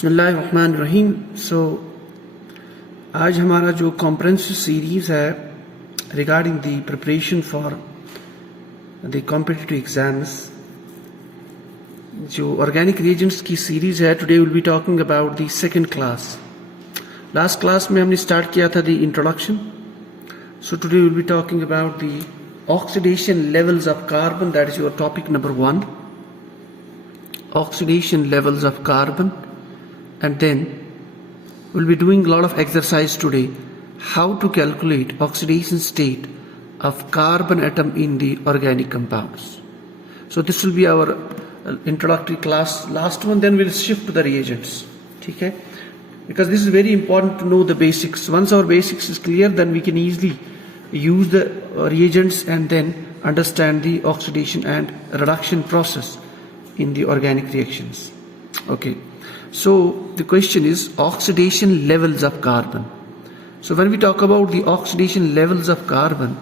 बिस्मिल्लाहिर्रहमानिर्रहीम। आज हमारा जो कॉम्प्रिहेंसिव सीरीज़ है regarding the preparation for the competitive exams, जो ऑर्गेनिक रिएजेंट्स की सीरीज़ है, today will be talking about the second class. Last class में हमने स्टार्ट किया था the introduction, so today will be talking about the oxidation levels of carbon, that is your topic number 1, oxidation levels of carbon. And then we'll be doing a lot of exercise today, how to calculate oxidation state of carbon atom in the organic compounds. So this will be our introductory class, last one, then we'll shift to the reagents. Okay, because this is very important to know the basics. Once our basics is clear, then we can easily use the reagents and then understand the oxidation and reduction process in the organic reactions. Okay, so the question is oxidation levels of carbon. So when we talk about the oxidation levels of carbon,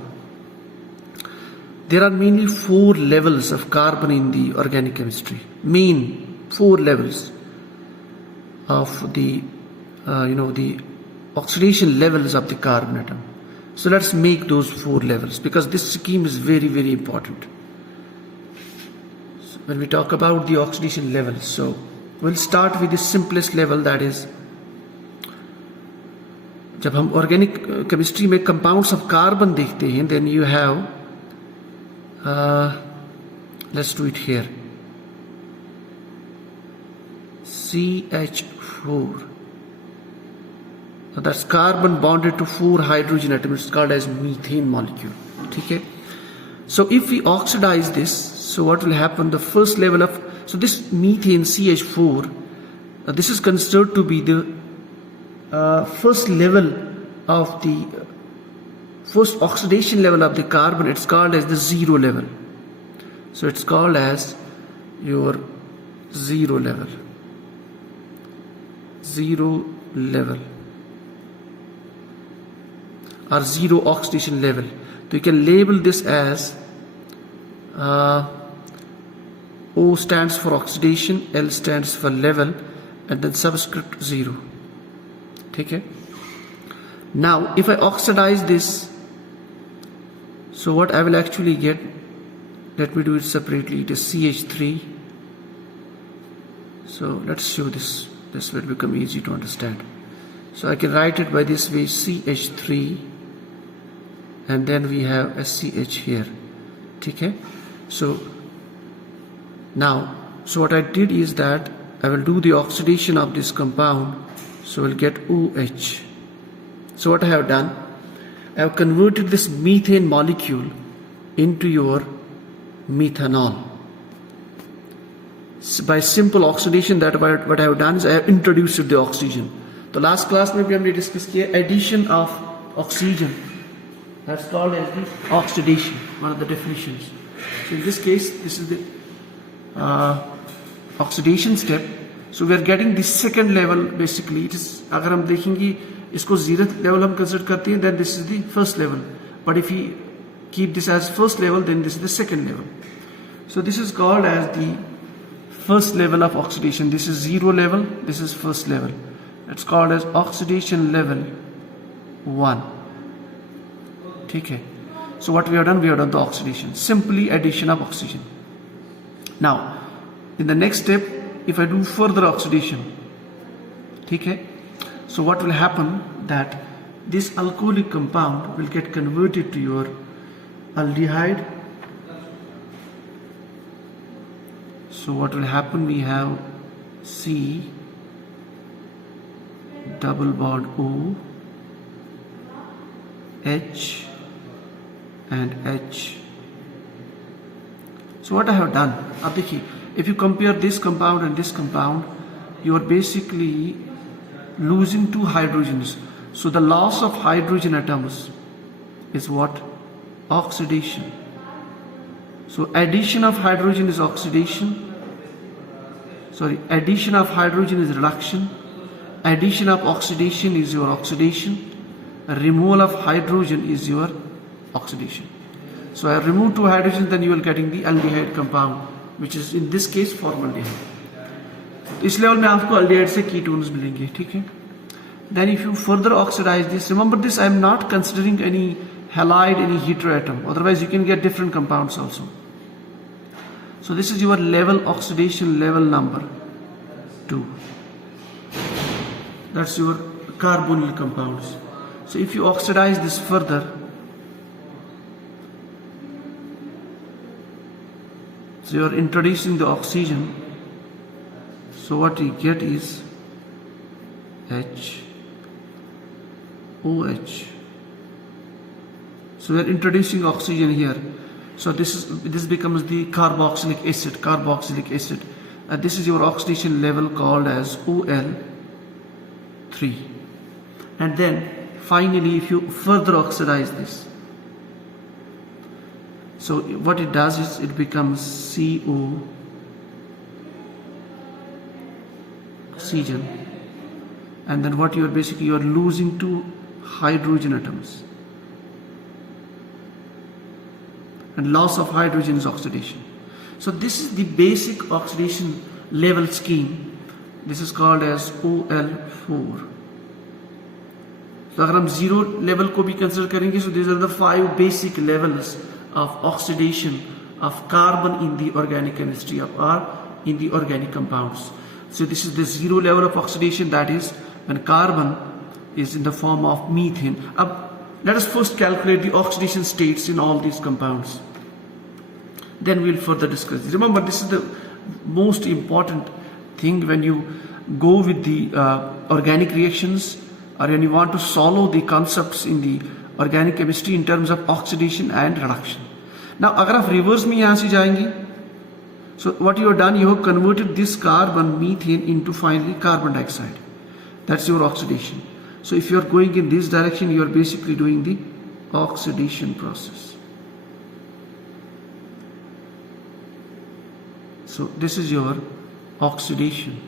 there are mainly 4 levels of carbon in the organic chemistry. Main 4 levels of the the oxidation levels of the carbon atom. So let's make those 4 levels, because this scheme is very, very important when we talk about the oxidation levels. So we'll start with the simplest level, that is, जब हम organic chemistry में compounds of carbon देखते हैं, then you have let's do it here, CH4. So that's carbon bonded to 4 hydrogen atoms. It's called as methane molecule. ठीक है? So if we oxidize this, so what will happen? The first level of, so this methane CH4, this is considered to be the first level of the first oxidation level of the carbon. It's called as the zero level. So it's called as your zero level. Zero level or zero oxidation level. So you can label this as O stands for oxidation, L stands for level, and then subscript 0. Okay? Now if I oxidize this, so what I will actually get, let me do it separately. It is CH3. So let's show this. This will become easy to understand. So I can write it by this way, CH3, and then we have SCH here. Okay? So now, so what I did is that I will do the oxidation of this compound, so we'll get OH. So what I have done, I have converted this methane molecule into your methanol. So by simple oxidation, that what I have done is I have introduced the oxygen. The last class में भी हमने discuss किया addition of oxygen. That's called as the oxidation, one of the definitions. So in this case, this is the oxidation step. So we are getting the second level. Basically it is, अगर हम देखेंगे इसको 0th level हम consider करते हैं, then this is the first level. But if we keep this as first level, then this is the second level. So this is called as the first level of oxidation. This is 0 level, this is first level. It's called as oxidation level 1. Okay. So what we have done the oxidation, simply addition of oxygen. Now in the next step, if I do further oxidation, okay, so what will happen, that this alcoholic compound will get converted to your aldehyde. So what will happen, we have C double bond O, H and H. So what I have done, अब देखिए, if you compare this compound and this compound, you are basically losing 2 hydrogens. So the loss of hydrogen atoms is what? Oxidation. So addition of hydrogen is oxidation. Sorry, addition of hydrogen is reduction. Addition of oxidation is your oxidation. Removal of hydrogen is your oxidation. So I remove 2 hydrogens, then you are getting the aldehyde compound, which is in this case formaldehyde. तो इस level में आपको aldehyde से ketones मिलेंगे, ठीक है। Then if you further oxidise this, remember this, I am not considering any halide, any heteroatom, otherwise you can get different compounds also. So this is your level, oxidation level number 2. That's your carbonyl compounds. So if you oxidize this further, so you are introducing the oxygen, so what you get is OH. So we are introducing oxygen here. So this becomes the carboxylic acid. This is your oxidation level called as OL3. And then finally, if you further oxidize this, so what it does is it becomes CO, oxygen, and then what you are losing 2 hydrogen atoms. And loss of hydrogen is oxidation. So this is the basic oxidation level scheme. This is called as OL4. So अगर हम zero level को भी consider करेंगे, so these are the 5 basic levels of oxidation of carbon in the organic chemistry or in the organic compounds. So this is the zero level of oxidation, that is when carbon is in the form of methane. अब let us first calculate the oxidation states in all these compounds. Then we will further discuss. Remember, this is the most important thing when you go with the organic reactions, or when you want to follow the concepts in the organic chemistry in terms of oxidation and reduction. Now, अगर आप reverse में यहाँ से जाएंगे, so what you have done, you have converted this carbon methane into finally carbon dioxide. That's your oxidation. So if you are going in this direction, you are basically doing the oxidation process. So this is your oxidation.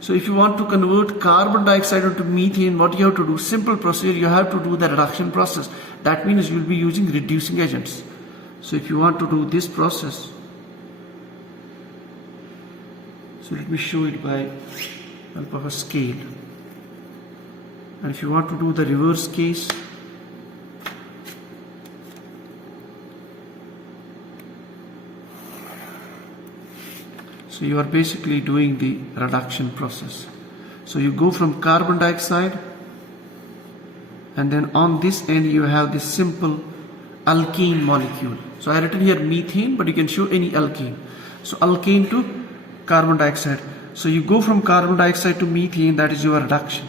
So if you want to convert carbon dioxide into methane, what you have to do? Simple procedure, you have to do the reduction process. That means you will be using reducing agents. So if you want to do this process, so let me show it by help of a scale. And if you want to do the reverse case, so you are basically doing the reduction process. So you go from carbon dioxide, and then on this end you have this simple alkene molecule. So I written here methane, but you can show any alkene. So alkane to carbon dioxide. So you go from carbon dioxide to methane, that is your reduction.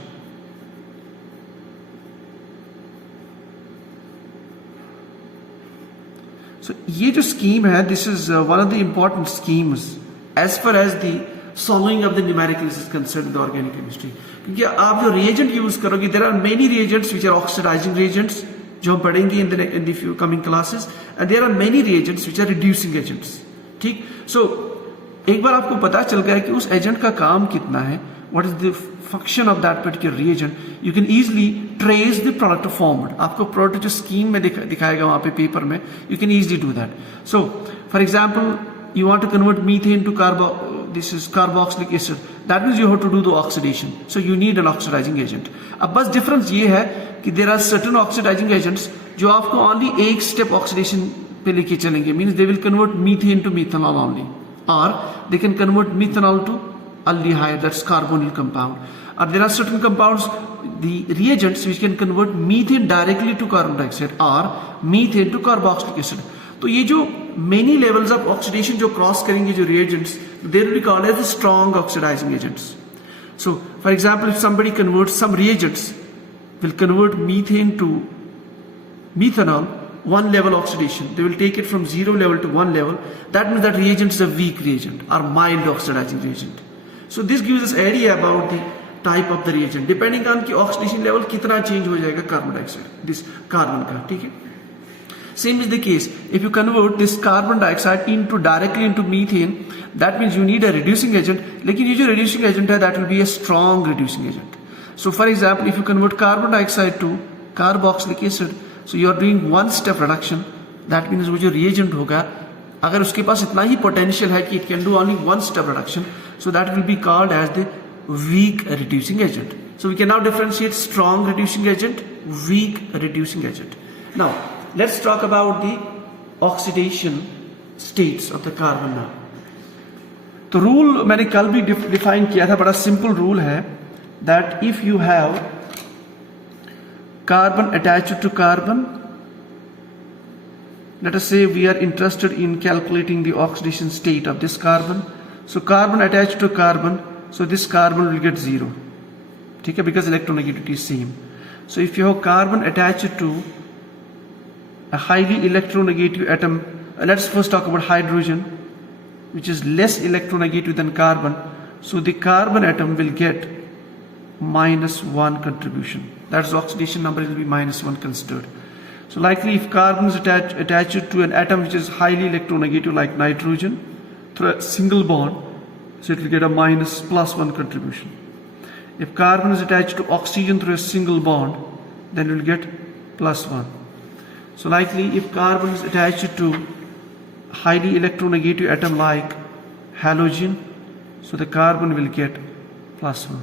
So ये जो scheme है, this is one of the important schemes as far as the solving of the numericals is concerned in the organic chemistry. क्योंकि आप जो reagent use करोगे, there are many reagents which are oxidizing reagents जो हम पढ़ेंगे in the few coming classes, and there are many reagents which are reducing agents. ठीक, so एक बार आपको पता चल गया कि उस एजेंट का काम कितना है, what is the function of that particular reagent, you can easily trace the product formed. आपको product जो scheme में दिखाएगा वहाँ पे paper में, you can easily do that. So for example, you want to convert methane to this is carboxylic acid. That means you have to do the oxidation. So you need an oxidizing agent. अब बस difference ये है कि there are certain oxidizing agents जो आपको only एक step oxidation पे लेके चलेंगे. Means they will convert methane to methanol only, or they can convert methanol to aldehyde, that's carbonyl compound. Or there are certain compounds, the reagents which can convert methane directly to carbon dioxide or methane to carboxylic acid. तो ये जो many levels of oxidation जो cross करेंगे जो reagents, they will be called as the strong oxidizing agents. So for example, if somebody converts some reagents will convert methane to methanol, one level oxidation, they will take it from 0 level to 1 level. That means that reagent is a weak reagent or mild oxidizing reagent. So this gives us idea about the type of the reagent depending on कि oxidation level कितना change हो जाएगा carbon dioxide, this carbon का, ठीक है. Same is the case if you convert this carbon dioxide directly into methane, that means you need a reducing agent. लेकिन ये जो reducing agent है, that will be a strong reducing agent. So for example, if you convert carbon dioxide to carboxylic acid, so you are doing one step reduction. That means वो जो reagent होगा अगर उसके पास इतना ही पोटेंशियल है कि it can do only one step reduction, so that will be called as the weak reducing agent. So we can now differentiate strong reducing agent, weak reducing agent. Now let's talk about the oxidation states of the carbon now. तो rule मैंने कल भी define किया था, बड़ा simple rule है, that if you have carbon attached to carbon, let us say we are interested in calculating the oxidation state of this carbon. So carbon attached to carbon, so this carbon will get 0. Okay, because electronegativity is same. So if you have carbon attached to a highly electronegative atom, let's first talk about hydrogen, which is less electronegative than carbon. So the carbon atom will get -1 contribution. That's oxidation number will be -1 considered. So likely if carbon is attached to an atom which is highly electronegative like nitrogen through a single bond, so it will get a +1 contribution. If carbon is attached to oxygen through a single bond, then it will get +1. So likely if carbon is attached to highly electronegative atom like halogen, so the carbon will get +1.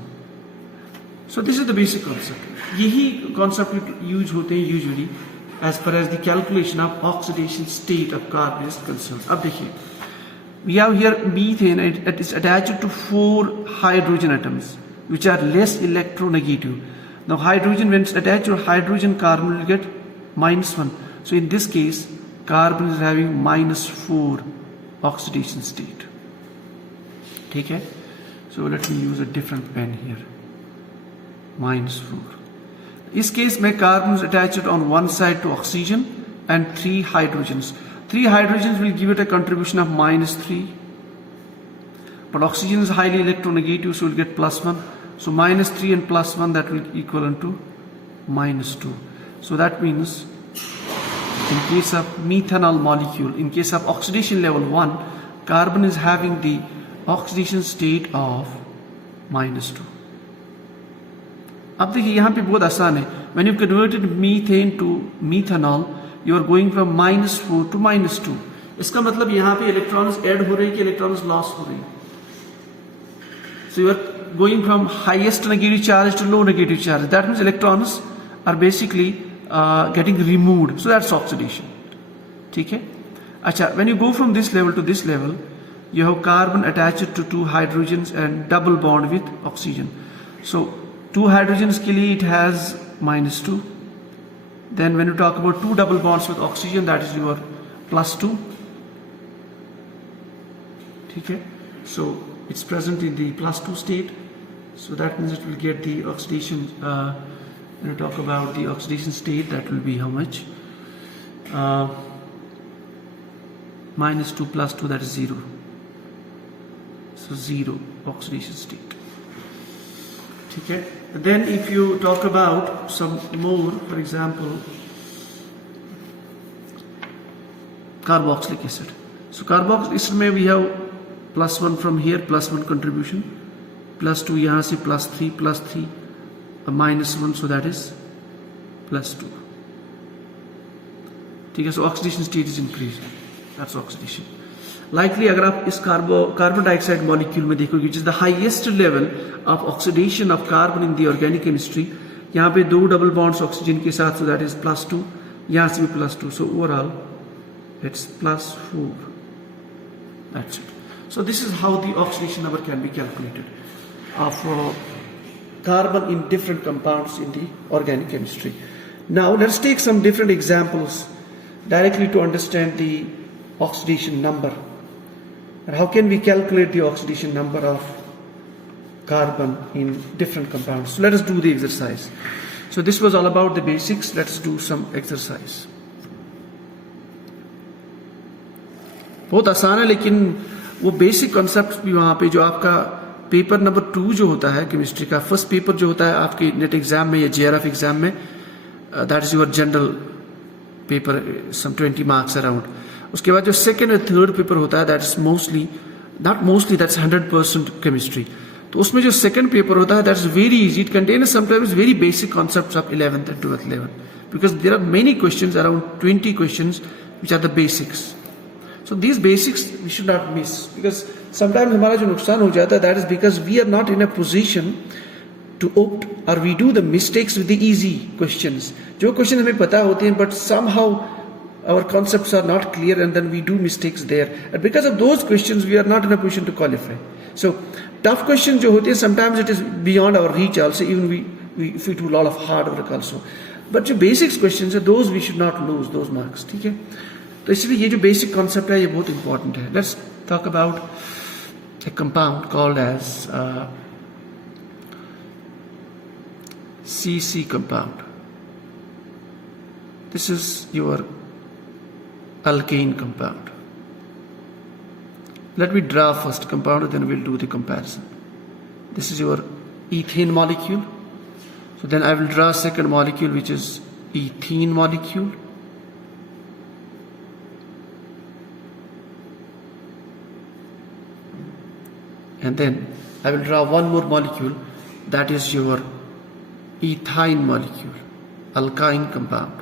So this is the basic concept. यही concept use होते हैं usually as far as the calculation of oxidation state of carbon is concerned. अब देखिए, we have here methane, it is attached to 4 hydrogen atoms which are less electronegative. Now hydrogen, when it's attached to hydrogen, carbon will get -1. So in this case carbon is having -4 oxidation state. ठीक है, so let me use a different pen here. -4. इस case में carbon is attached on one side to oxygen and 3 hydrogens. 3 hydrogens will give it a contribution of -3, but oxygen is highly electronegative, so we'll get +1. So -3 and +1, that will equal to -2. So that means in case of methanol molecule, in case of oxidation level 1, carbon is having the oxidation state of -2. अब देखिए यहाँ पे बहुत आसान है. When you converted methane to methanol, you are going from -4 to -2. इसका मतलब यहाँ पे इलेक्ट्रॉन्स ऐड हो रही है कि इलेक्ट्रॉन्स लॉस हो रही है. So you are going from highest negative charge to low negative charge. That means electrons are basically getting removed. So that's oxidation. ठीक है. अच्छा, when you go from this level to this level, you have carbon attached to 2 hydrogens and double bond with oxygen. So 2 hydrogens के लिए it has -2. Then when you talk about 2 double bonds with oxygen, that is your +2. ठीक है. So it's present in the +2 state. So that means it will get the oxidation. When you talk about the oxidation state, that will be how much? -2 + 2, that is 0. So 0 oxidation state. Okay. Then if you talk about some more, for example, carboxylic acid. So carboxylic acid में we have +1 from here, +1 contribution, +2 यहाँ से +3, +3, -1, so that is +2. ठीक है. So oxidation state is increased. That's oxidation. Likely अगर आप इस carbon dioxide molecule में देखोगे, which is the highest level of oxidation of carbon in the organic chemistry, यहाँ पे 2 डबल बॉन्ड्स ऑक्सीजन के साथ, so that is +2, यहाँ से भी +2, so overall it's +4. That's it. So this is how the oxidation number can be calculated of carbon in different compounds in the organic chemistry. Now let's take some different examples directly to understand the oxidation number. And how can we calculate the oxidation number of carbon in different compounds? So let us do the exercise. So this was all about the basics. Let's do some exercise. बहुत आसान है, लेकिन वो basic concept भी वहाँ पे जो आपका पेपर नंबर 2 जो होता है केमिस्ट्री का, फर्स्ट पेपर जो होता है आपके नेट एग्जाम में या JRF एग्जाम में, that is your general paper, some 20 marks around. उसके बाद जो सेकेंड और थर्ड पेपर होता है, that is mostly, not mostly, that's 100% chemistry. तो उसमें जो सेकंड पेपर होता है that's very easy, it contains sometimes very basic concepts of 11th and 12th level, because there are many questions, around 20 questions which are the basics. So these basics we should not miss, because sometimes हमारा जो नुकसान हो जाता है that is because we are not in a position to opt or we do the mistakes with the easy questions. जो question हमें पता होते हैं but somehow our concepts are not clear and then we do mistakes there, and because of those questions we are not in a position to qualify. So tough questions जो होते हैं sometimes it is beyond our reach also, even we if we do a lot of hard work also, but जो basics questions है those we should not lose those marks. ठीक है, तो इसलिए ये जो basic concept है ये बहुत important है. Let's talk about a compound called as CC compound. This is your alkane compound. Let me draw first compound, then we'll do the comparison. This is your ethane molecule. So then I will draw second molecule, which is ethene molecule. And then I will draw one more molecule, that is your ethyne molecule, alkyne compound.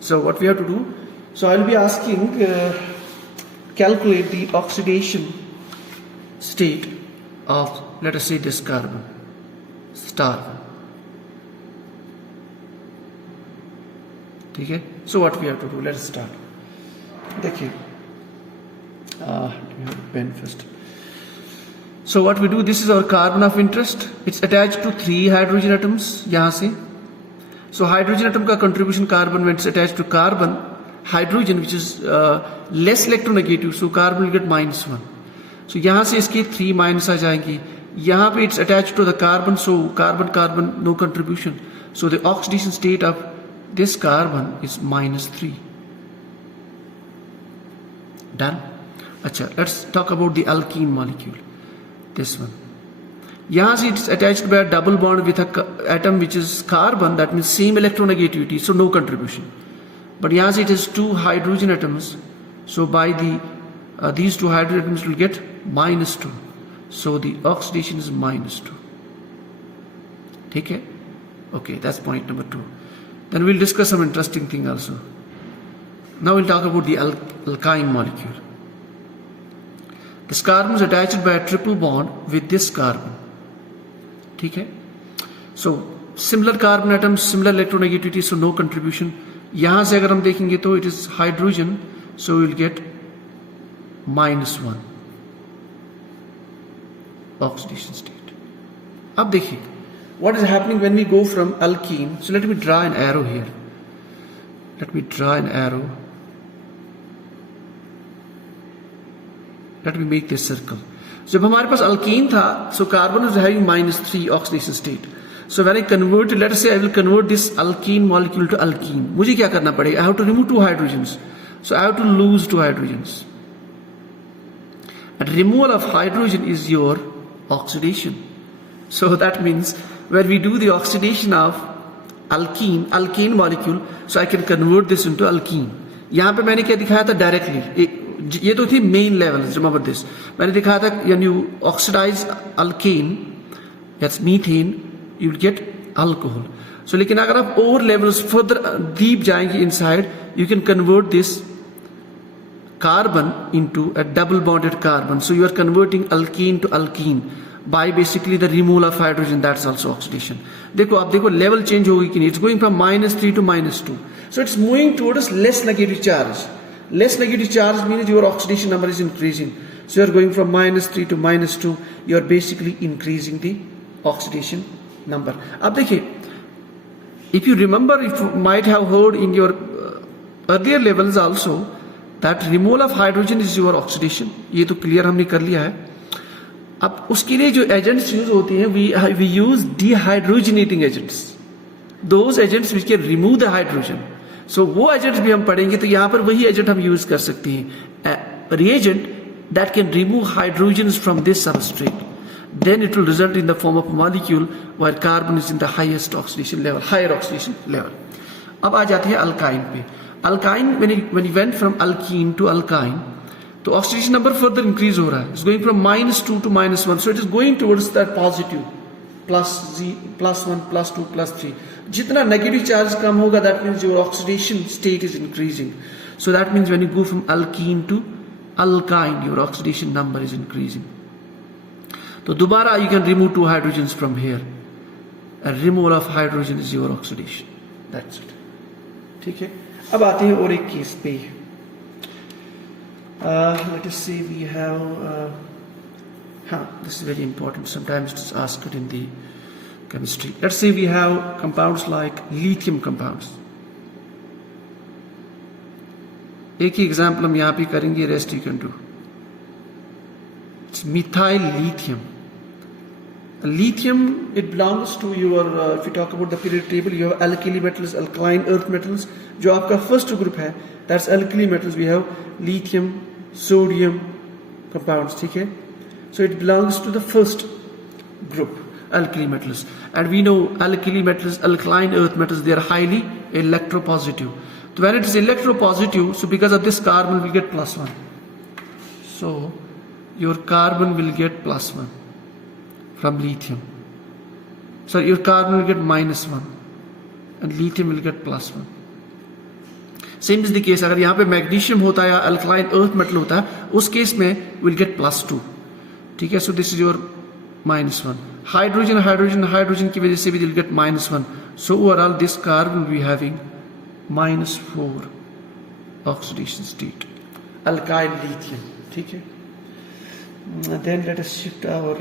So what we have to do, so I will be asking calculate the oxidation state of, let us say, this carbon star. ठीक है, so what we have to do, let us start. देखिए, we have a pen first. So what we do, this is our carbon of interest. It's attached to 3 hydrogen atoms यहाँ से. So hydrogen atom का contribution carbon when it's attached to carbon, hydrogen which is less electronegative, so carbon will get -1. So यहाँ से इसकी 3 minus आ जाएंगी. यहाँ पे it's attached to the carbon, so carbon no contribution. So the oxidation state of this carbon is -3. Done. अच्छा, let's talk about the alkene molecule. This one. यहाँ से it's attached by a double bond with a atom which is carbon, that means same electronegativity, so no contribution. But यहाँ से it has 2 hydrogen atoms, so by the these 2 hydrogen atoms will get -2, so the oxidation is -2. ठीक है? Okay, that's point number 2. Then we'll discuss some interesting thing also. Now we'll talk about the alkyne molecule. This carbon is attached by a triple bond with this carbon. ठीक है, so similar carbon atoms, similar electronegativity, so no contribution. यहाँ से अगर हम देखेंगे तो it is hydrogen, so we'll get -1 oxidation state. अब देखिए what is happening when we go from alkene. So let me draw an arrow here. Let me draw an arrow. Let me make this circle. जब हमारे पास alkyne था, so carbon is having -3 oxidation state. So when I convert, let us say I will convert this alkene molecule to alkene. मुझे क्या करना पड़ेगा? I have to remove 2 hydrogens. So I have to lose 2 hydrogens. And removal of hydrogen is your oxidation. So that means when we do the oxidation of alkene molecule, so I can convert this into alkene. यहाँ पे मैंने क्या दिखाया था directly, ये तो थी main level. Remember this, मैंने दिखाया था when you oxidise alkane, that's methane, you will get alcohol. So लेकिन अगर आप और लेवल्स फर्दर डीप जाएंगे inside, you can convert this carbon into a double bonded carbon. So you are converting alkene to alkene by basically the removal of hydrogen. That's also oxidation. देखो आप देखो level change होगी कि नहीं. It's going from -3 to -2. So it's moving towards less negative charge. Less negative charge means your oxidation number is increasing. So you are going from -3 to -2. You are basically increasing the oxidation number. अब देखिए, if you remember, if you might have heard in your earlier levels also, that removal of hydrogen is your oxidation. ये तो clear हमने कर लिया है. अब उसके लिए जो एजेंट्स यूज होते हैं, we use dehydrogenating agents, those agents which can remove the hydrogen. So वो एजेंट्स भी हम पढ़ेंगे, तो यहाँ पर वही एजेंट हम यूज कर सकते हैं. Reagent that can remove hydrogens from this substrate, then it will result in the form of a molecule where carbon is in the highest oxidation level, higher oxidation level. अब आ जाते हैं alkyne पे. Alkyne when you went from alkene to alkyne, तो oxidation number further increase हो रहा है, it's going from -2 to -1, so it is going towards that positive +1 +2 +3. जितना negative charge कम होगा, that means your oxidation state is increasing. So that means when you go from alkene to alkyne, your oxidation number is increasing. So dobara you can remove 2 hydrogens from here. A removal of hydrogen is your oxidation. That's it. ठीक है. अब आते हैं और एक case पे. Let us say we have this is very important. Sometimes it's asked in the chemistry. Let's say we have compounds like lithium compounds. एक ही example हम यहां पे करेंगे, rest you can do. It's methyl lithium. Lithium, it belongs to your, if you talk about the periodic table, you have alkali metals, alkaline earth metals. जो आपका first group है, that's alkali metals. We have lithium, sodium compounds, ठीक है? So it belongs to the first group, alkali metals. And we know alkali metals, alkaline earth metals, they are highly electropositive. So when it is electropositive, so because of this carbon will get +1. So your carbon will get +1. From lithium. So your carbon will get -1 and lithium will get +1. Same is the case, अगर यहाँ पे magnesium होता है या alkaline earth metal होता है, उस case में विल गेट +2. ठीक है, so this is your -1. Hydrogen hydrogen hydrogen की वजह से भी will get -1. So overall this carbon will be having -4 oxidation state, alkyl lithium. ठीक है, then let us shift our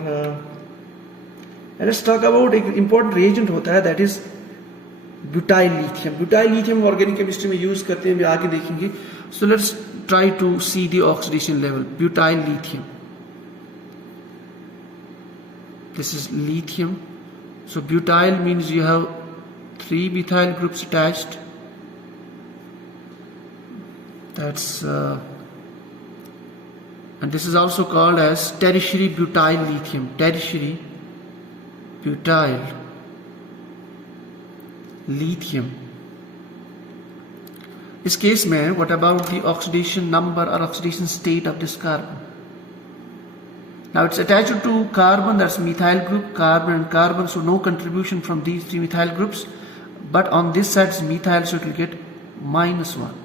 let's talk about एक important reagent होता है, that is butyl lithium. butyl lithium organic chemistry में use करते हैं, भी आगे देखेंगे. So let's try to see the oxidation level. butyl lithium, this is lithium. So butyl means you have 3 methyl groups attached. That's and this is also called as tertiary butyl lithium. tertiary butyl lithium. इस case में what about the oxidation number or oxidation state of this carbon? Now it's attached to carbon, that's methyl group, carbon and carbon, so no contribution from these 3 methyl groups, but on this side is methyl, so it will get -1.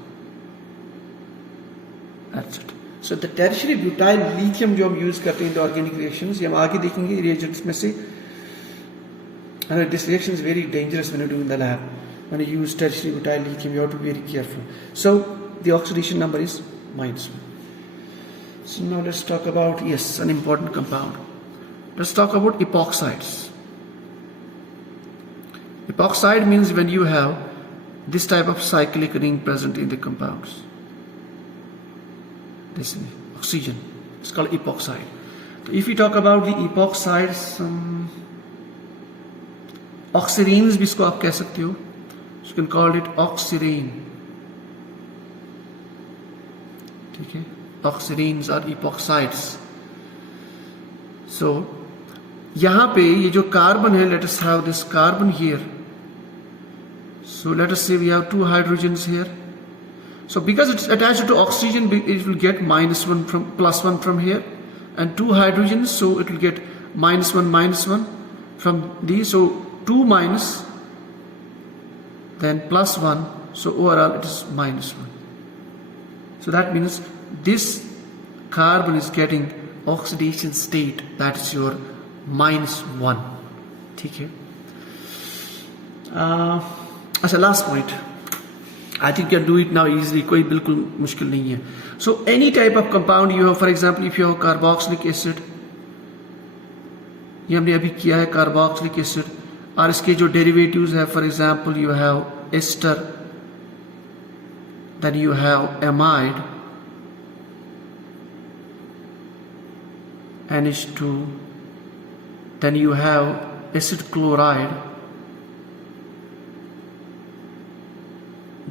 That's it. So the tertiary butyl lithium जो हम use करते हैं in the organic reactions, ये हम आगे देखेंगे reagents में से. And this reaction is very dangerous when you do in the lab. When you use tertiary butyl lithium, you have to be very careful. So the oxidation number is -1. So now let's talk about, yes, an important compound. Let's talk about epoxides. Epoxide means when you have this type of cyclic ring present in the compounds. This is oxygen. It's called epoxide. So if we talk about the epoxides, ऑक्सीरेन्स भी इसको आप कह सकते हो. You can call it oxirane. ठीक है, ऑक्सीरेन्स और इपॉक्साइड्स. सो यहां पे ये जो कार्बन है, let us have this carbon here. So let us say we have 2 hydrogens here. So because it's attached to oxygen, it will get -1 from +1 from here, and 2 hydrogens, so it will get -1 from these. So 2 minus then +1, so overall it is -1. So that means this carbon is getting oxidation state, that is your -1. ठीक है. अच्छा, last point, I think you can do it now easily, कोई बिल्कुल मुश्किल नहीं है. So any type of compound you have, for example if you have carboxylic acid, ये हमने अभी किया है carboxylic acid, और इसके जो डेरिवेटिव्स है, for example you have ester, then you have amide, NH2, then you have acid chloride.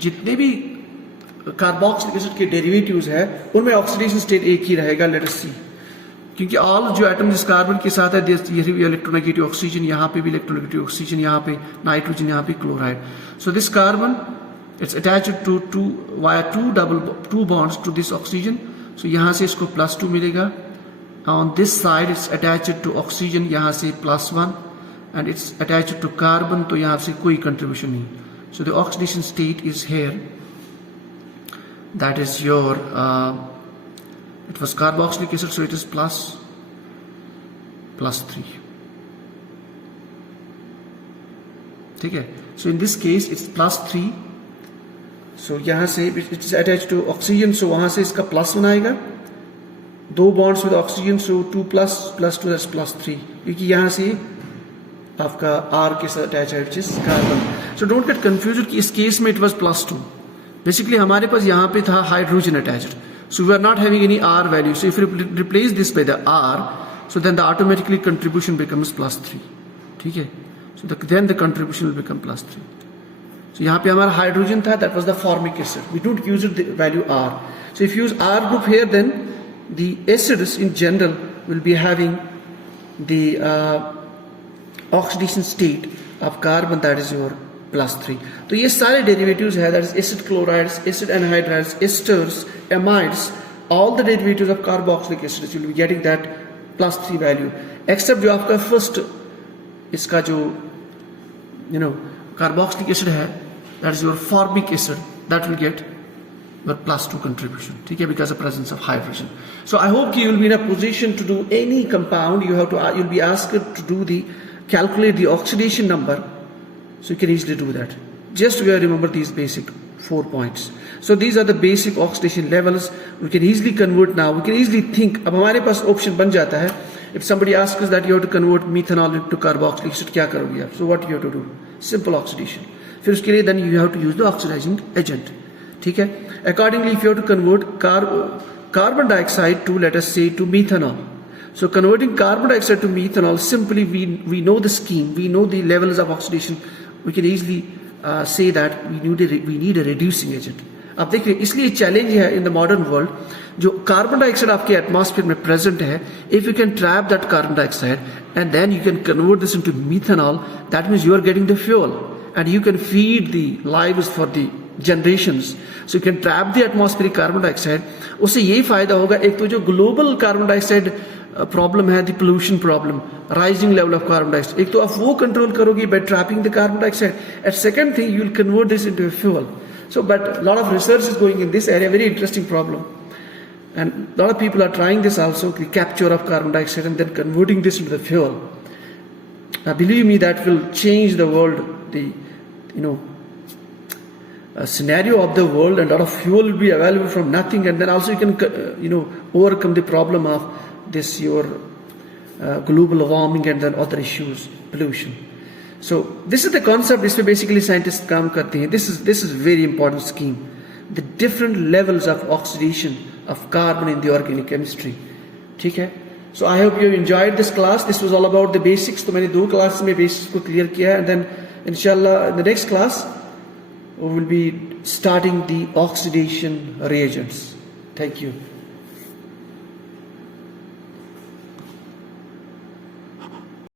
जितने भी कार्बोक्सिलिक एसिड के डेरिवेटिव्स है, उनमें ऑक्सीडेशन स्टेट एक ही रहेगा. लेट अस सी, क्योंकि ऑल जो एटम इस कार्बन के साथ है, ये भी इलेक्ट्रोनेगेटिव ऑक्सीजन, यहाँ पे भी इलेक्ट्रोनेगेटिव ऑक्सीजन, यहाँ पे नाइट्रोजन, यहाँ पे chloride. So this carbon, it's attached to via 2 bonds to this oxygen. So यहाँ से इसको +2 मिलेगा. On this side it's attached to oxygen, यहाँ से +1, and it's attached to carbon, तो यहाँ से कोई contribution नहीं. So the oxidation state is here. That is your it was carboxylic acid, so it is +3. ठीक है. So in this case it's +3. So यहाँ से it is attached to oxygen, so वहाँ से इसका +1 आएगा. 2 bonds with oxygen, so 2 plus 2, that's +3, क्योंकि यहाँ से आपका R के साथ अटैच है, which is carbon. So don't get confused कि इस केस में it was +2. Basically हमारे पास यहाँ पे था hydrogen attached, so we are not having any R value. So if you replace this by the R, so then the automatically contribution becomes +3. ठीक है. So then the contribution will become +3. So यहाँ पे हमारा hydrogen था, that was the formic acid. We don't use the value R. So if you use R group here, then the acids in general will be having the oxidation state of carbon, that is your +3. तो ये सारे derivatives है, that is acid chlorides, acid anhydrides, esters, amides, all the derivatives of carboxylic acids you will be getting that +3 value, except जो आपका first इसका जो carboxylic acid है, that is your formic acid, that will get your +2 contribution, ठीक है, because of presence of hydrogen. So I hope you will be in a position to do any compound. You'll be asked to calculate the oxidation number, so you can easily do that. Just remember these basic 4 points. So these are the basic oxidation levels. We can easily convert now. We can easily think. अब हमारे पास option बन जाता है. If somebody asks us that you have to convert methanol into carboxylic acid, क्या करोगे आप? So what you have to do? Simple oxidation. फिर उसके लिए then you have to use the oxidizing agent. ठीक है. Accordingly, if you have to convert carbon dioxide to, let us say, to methanol. So converting carbon dioxide to methanol, simply we know the scheme, we know the levels of oxidation. We can easily say that we need a reducing agent. अब देखिए, इसलिए challenge है in the modern world, जो carbon dioxide आपके atmosphere में present है, if you can trap that carbon dioxide and then you can convert this into methanol, that means you are getting the fuel and you can feed the lives for the generations. So you can trap the atmospheric carbon dioxide. उससे यही फायदा होगा, एक तो जो global carbon dioxide problem है, the pollution problem, rising level of carbon dioxide, एक तो आप वो कंट्रोल करोगे by trapping the carbon dioxide, and second thing you will convert this into a fuel. So but lot of research is going in this area, very interesting problem, and lot of people are trying this also, the capture of carbon dioxide and then converting this into the fuel. Believe me, that will change the world, the scenario of the world, and a lot of fuel will be available from nothing, and then also you can overcome the problem of this your global warming and then other issues, pollution. So this is the concept. इसमें basically scientists काम करते हैं. This is very important scheme. The different levels of oxidation of carbon in the organic chemistry. ठीक है. So I hope you enjoyed this class. This was all about the basics. तो मैंने 2 classes में basics को clear किया, and then inshallah in the next class we will be starting the oxidation reagents. Thank you.